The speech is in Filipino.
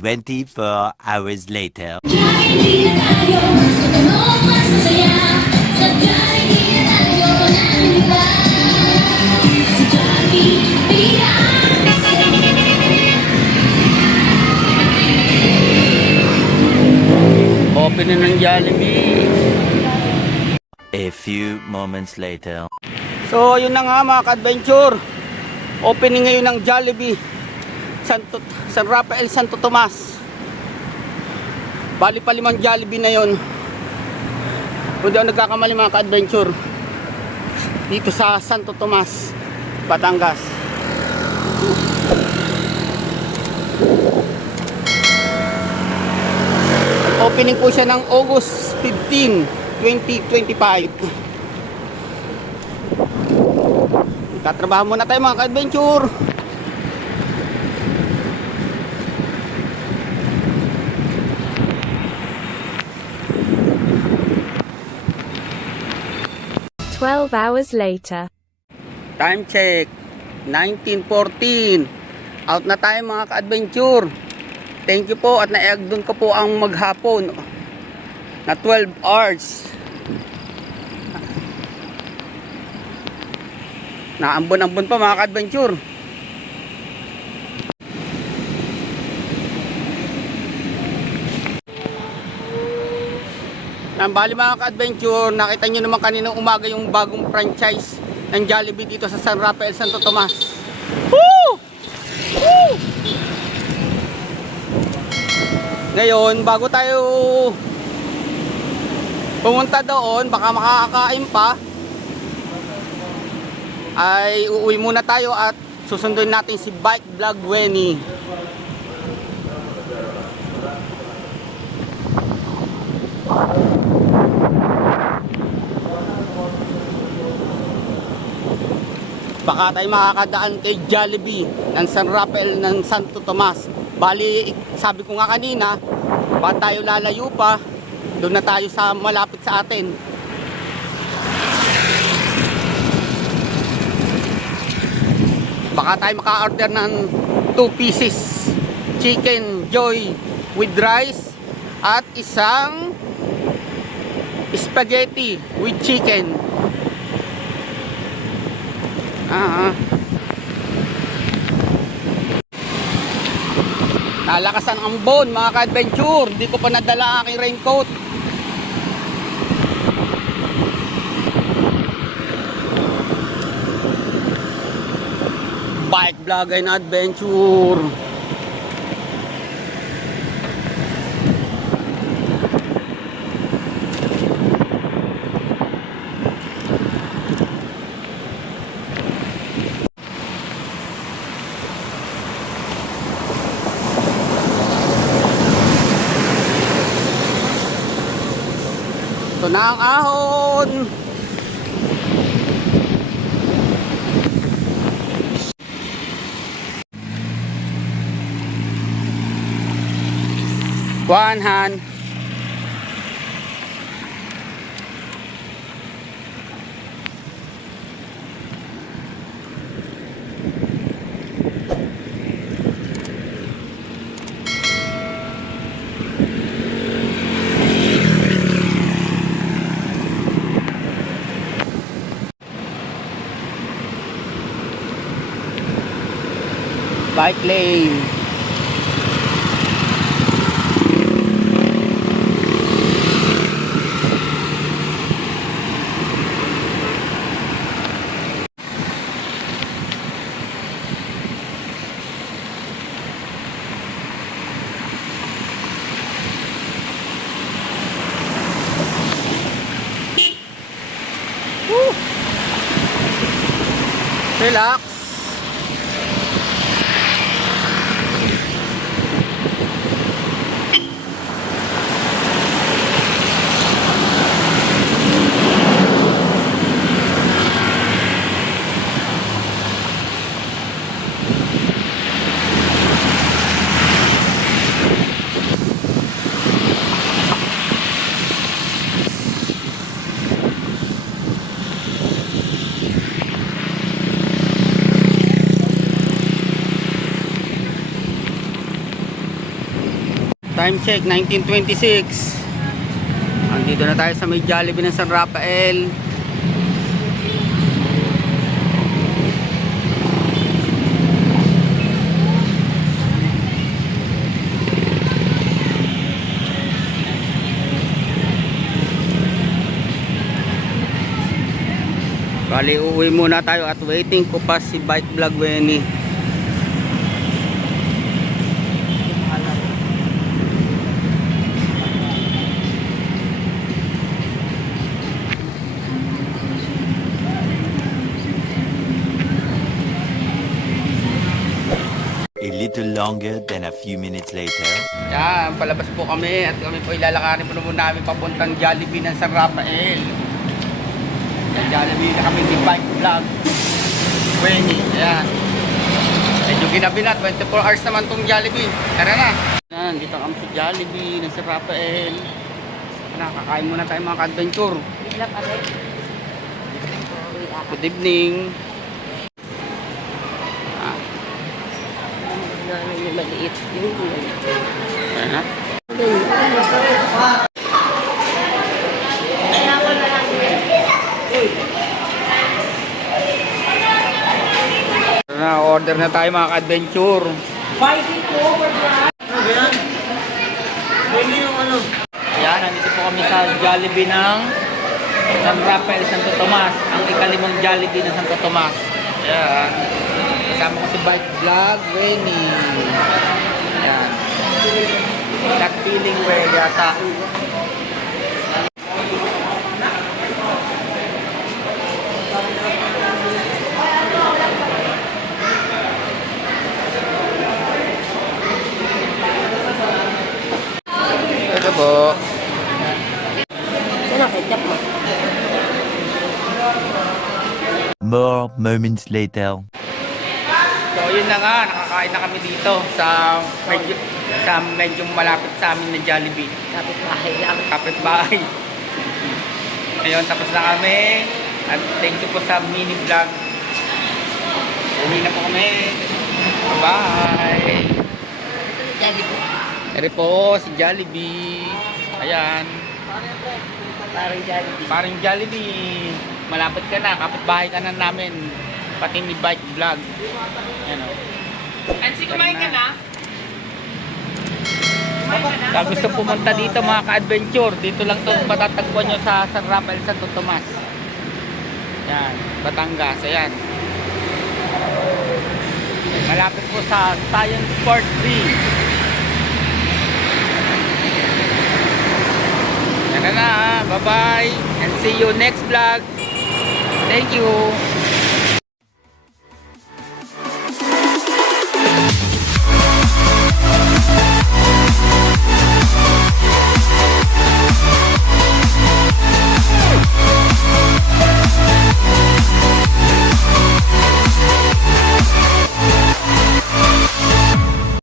24 hours later. Open na ng Jollibee. A few moments later. So yun na nga mga ka-adventure, opening ngayon ng Jollibee San Rafael Santo Tomas. Bali pa 5 Jollibee na yon, kung di ako nagkakamali mga ka-adventure, dito sa Santo Tomas, Batangas. Opening po siya ng August 15, 2025. Katrabaho muna tayo mga ka-adventure. Hours later. Time check 19:14. Out na tayo mga ka-adventure. Thank you po at naagdon ko po ang maghapon na 12 hours. Naambon-ambon pa mga ka-adventure. Bali mga ka-adventure, nakita nyo naman kaninang umaga yung bagong franchise ng Jollibee dito sa San Rafael Santo Tomas. Woo! Woo! Ngayon, bago tayo pumunta doon, baka makakakain pa, ay uuwi muna tayo at susunduin natin si Bike Vlog Wenny. Baka tayo makakadaan kay Jollibee ng San Rafael ng Santo Tomas. Bali, sabi ko nga kanina, baka tayo lalayo pa, doon na tayo sa malapit sa atin. Baka tayo maka-order ng 2 pieces chicken joy with rice at isang spaghetti with chicken. Nalakas ang ambon mga ka-adventure. Hindi ko pa nadala ang aking raincoat. Bike vlog and adventure. Ito na ang ahon. One hand. Bike lane. Woo! Relax. Time check, 19:26. Andito na tayo sa may Jollibee ng San Rafael. Bali, uuwi muna tayo at waiting ko pa si Bike Vlog Wenny. A little longer than a few minutes later. Yan, palabas po kami at kami po ilalakarin po naman namin papuntang Jollibee ng San Rafael. Yan, Jollibee na kami ni Bike Vlog Wenny. Ayan. Medyo ginabi na, 24 hours naman tong Jollibee. Tara na. Yan, dito kami sa Jollibee ng San Rafael. Nakakain muna tayo mga ka-adventure. Good evening. Yung maliit. Yung maliit. Ayan na. Order na tayo mga ka-adventure. Ayan, nandito po kami sa Jollibee ng San Rafael, Santo Tomas. Ang ikalimang Jollibee ng Santo Tomas. Ayan. Kasama ko si Bike Vlog Wenny. Ayan. Not feeling well yata. Ito po. Saan ang ketchup mo? More moments later. So yun na nga, nakakain na kami dito sa medyo malapit sa amin na Jollibee. Kapit bahay lang. Kapitbahay. Ayun, tapos na kami. At thank you po sa mini vlog. Uwi na po kami. Bye-bye. Jadi po. Eri po, si Jollibee. Ayan. Parang Jollibee. Parang Jollibee. Malapit ka na, kapitbahay ka na namin. Pati ni Bike Vlog. Ayan o. Ansi, kumain ka na? Kung gusto pumunta dito mga ka-adventure, dito lang to matatagpuan nyo sa San Rafael, Santo Tomas. Yan, Batangas, ayan. Malapit po sa Science Park 3. Yan na, bye bye and see you next vlog. Thank you.